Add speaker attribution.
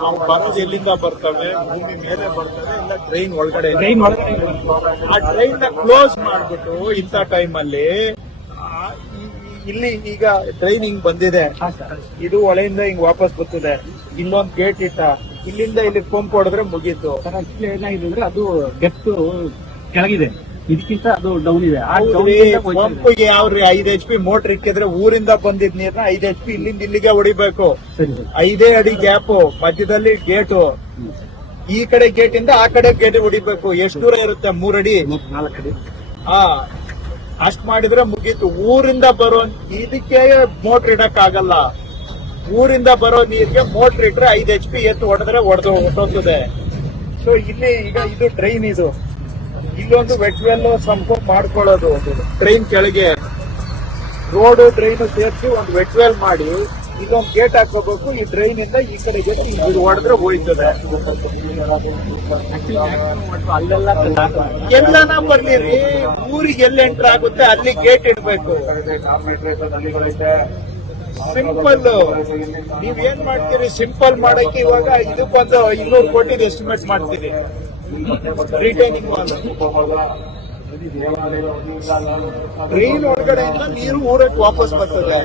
Speaker 1: ನಾವು ಬರೋದು ಎಲ್ಲಿಂದ ಬರ್ತವೆ? ಭೂಮಿ ಮೇಲೆ ಬರ್ತವೆ ಇಲ್ಲ ಟ್ರೈನ್ ಒಳಗಡೆ? ಆ ಟ್ರೈನ್ನ ಕ್ಲೋಸ್ ಮಾಡ್ಬಿಟ್ಟು ಇಂಥ ಟೈಮ್ ಅಲ್ಲಿ ಇಲ್ಲಿ ಈಗ ಟ್ರೈನ್ ಹಿಂಗ್ ಬಂದಿದೆ. ಇದು ಒಳೆಯಿಂದ ಹಿಂಗ್ ವಾಪಸ್ ಬರ್ತದೆ. ಇಲ್ಲೊಂದ್ ಗೇಟ್ ಇಟ್ಟ ಇಲ್ಲಿಂದ ಇಲ್ಲಿ ಪಂಪ್ ಹೊಡೆದ್ರೆ ಮುಗೀತು.
Speaker 2: ಅದು ಡೆಪ್ತ್ ಕೆಳಗಿದೆ. ಇದಕ್ಕಿಂತ ಅದು ಡೌನ್ ಇದೆ. ಆ
Speaker 1: ಪಂಪ್ಗೆ ಯಾವ್ರಿ ಐದ್ ಎಚ್ ಪಿ ಮೋಟರ್ ಇಕ್ಕಿದ್ರೆ ಊರಿಂದ ಬಂದಿದ್ ನೀರ್ನ ಐದ್ ಎಚ್ ಪಿ ಇಲ್ಲಿಂದ ಇಲ್ಲಿಗೆ ಹೊಡಿಬೇಕು.
Speaker 2: ಸರಿ ಸರ್.
Speaker 1: ಐದೇ ಅಡಿ ಗ್ಯಾಪ್ ಮಧ್ಯದಲ್ಲಿ ಗೇಟು ಈ ಕಡೆ ಗೇಟ್ ಇಂದ ಆ ಕಡೆ ಗೇಟ್ ಹೊಡಿಬೇಕು. ಎಷ್ಟು ದೂರ ಇರುತ್ತೆ? ಮೂರಡಿ
Speaker 2: ನಾಲ್ಕು ಅಡಿ.
Speaker 1: ಹಾ ಅಷ್ಟ್ ಮಾಡಿದ್ರೆ ಮುಗೀತು. ಊರಿಂದ ಬರೋ ಇದಕ್ಕೆ ಮೋಟರ್ ಇಡಕ್ ಆಗಲ್ಲ ಊರಿಂದ ಬರೋ ನೀರಿಗೆ ಮೋಟರ್ ಇಟ್ರೆ ಐದ್ ಎಚ್ ಪಿ ಎತ್ತು ಹೊಡೆದ್ರೆ ಹೊಡೆದು ಹೊಟ್ಟೋಗ್ತದೆ ಸೊ ಇಲ್ಲಿ ಈಗ ಇದು ಡ್ರೈನ್ ಇದು. ಇಲ್ಲೊಂದು ವೆಟ್ವೆಲ್ ವೆಲ್ ಸಂಪರ್ಕ ಮಾಡ್ಕೊಳ್ಳೋದು ಟ್ರೈನ್ ಕೆಳಗೆ. ರೋಡ್ ಟ್ರೈನ್ ಸೇರಿಸಿ ಒಂದು ವೆಟ್ವೆಲ್ ಮಾಡಿ ಇಲ್ಲೊಂದು ಗೇಟ್ ಹಾಕೋಬೇಕು ಈ ಟ್ರೈನ್ ಇಂದ ಈ ಕಡೆ ಗೇಟ್ ಇದು ಹೊಡೆದ್ರೆ ಹೋಯ್ತದೆ. ಎಲ್ಲನ ಬರ್ಲಿರಿ ಊರಿಗೆ ಎಲ್ಲಿ ಎಂಟರ್ ಆಗುತ್ತೆ ಅಲ್ಲಿ ಗೇಟ್ ಇಡಬೇಕು. ಸಿಂಪಲ್ ನೀವ್ ಏನ್ ಮಾಡ್ತೀರಿ? ಸಿಂಪಲ್ ಮಾಡಕ್ಕೆ ಇವಾಗ ಇದಕ್ಕೊಂದು ಇನ್ನೂರು ಕೋಟಿ ಎಸ್ಟಿಮೇಟ್ ಮಾಡ್ತೀರಿ. ಟ್ರೈನ್ ಒಳಗಡೆಯಿಂದ ನೀರು ಊರಕ್ಕೆ ವಾಪಸ್ ಬರ್ತದೆ.